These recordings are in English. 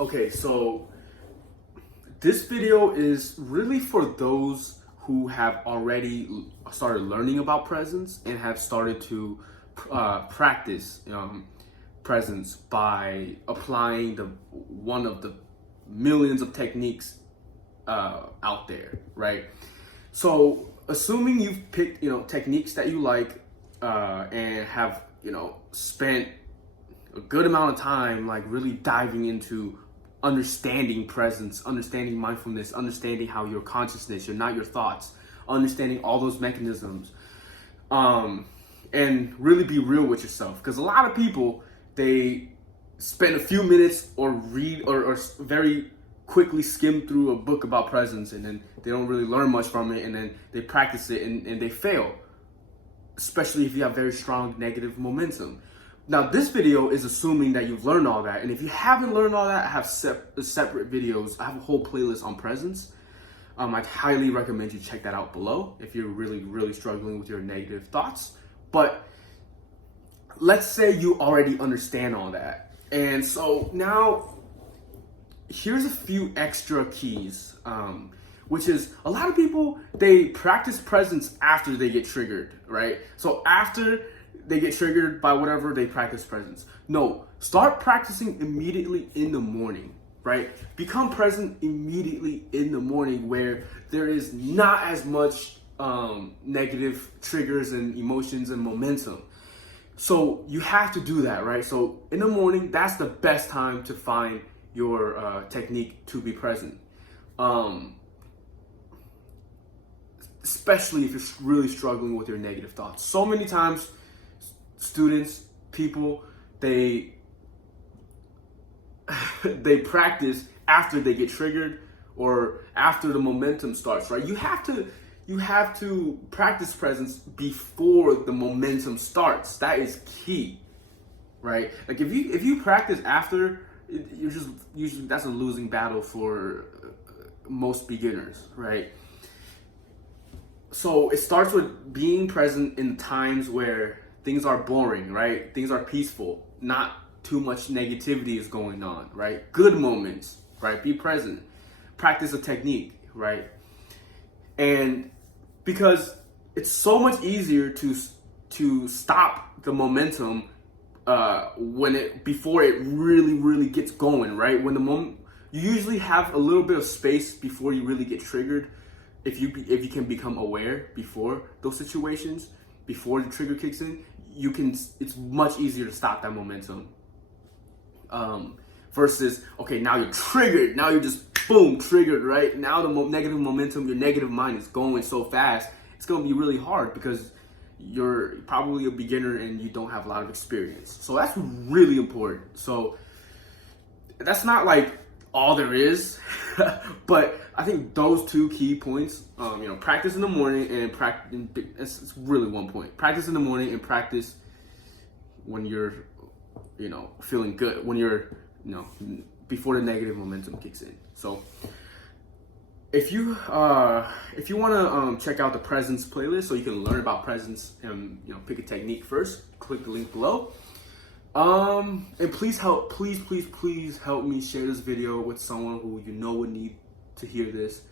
Okay, so this video is really for those who have already started learning about presence and have started to practice presence by applying one of the millions of techniques out there, right? So assuming you've picked techniques that you like and have spent a good amount of time like really diving into understanding presence, understanding mindfulness, understanding how your consciousness, you're not your thoughts, understanding all those mechanisms, and really be real with yourself. Because a lot of people, they spend a few minutes or read or very quickly skim through a book about presence, and then they don't really learn much from it, and then they practice it and they fail, especially if you have very strong negative momentum. Now, this video is assuming that you've learned all that. And if you haven't learned all that, I have separate videos. I have a whole playlist on presence. I highly recommend you check that out below if you're really, really struggling with your negative thoughts. But let's say you already understand all that. And so now, here's a few extra keys, which is a lot of people, they practice presence after they get triggered, right? So after they get triggered by whatever, they practice presence. No, start practicing immediately in the morning, right? Become present immediately in the morning where there is not as much negative triggers and emotions and momentum. So you have to do that, right? So in the morning, that's the best time to find your technique to be present. Especially if you're really struggling with your negative thoughts. So many times, students, people, they practice after they get triggered or after the momentum starts, right? You have to practice presence before the momentum starts. That is key, right? Like if you practice after, you're just usually, that's a losing battle for most beginners, right? So it starts with being present in times where things are boring, right? Things are peaceful, not too much negativity is going on, right? Good moments, right? Be present. Practice a technique, right? And because it's so much easier to stop the momentum before it really gets going, right? When the moment, you usually have a little bit of space before you really get triggered. If you can become aware before those situations, before the trigger kicks in, it's much easier to stop that momentum. Versus, okay, now you're triggered. Now you're just, boom, triggered, right? Now the negative momentum, your negative mind is going so fast, it's going to be really hard because you're probably a beginner and you don't have a lot of experience. So that's really important. So that's not like all there is, but I think those two key points, practice in the morning and practice, it's really one point. Practice in the morning and practice when you're, feeling good, when you're, before the negative momentum kicks in. So if you want to check out the presence playlist so you can learn about presence and, pick a technique first, click the link below. And please help me share this video with someone who would need to hear this.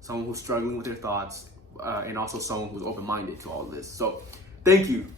Someone who's struggling with their thoughts, and also someone who's open-minded to all this. So thank you.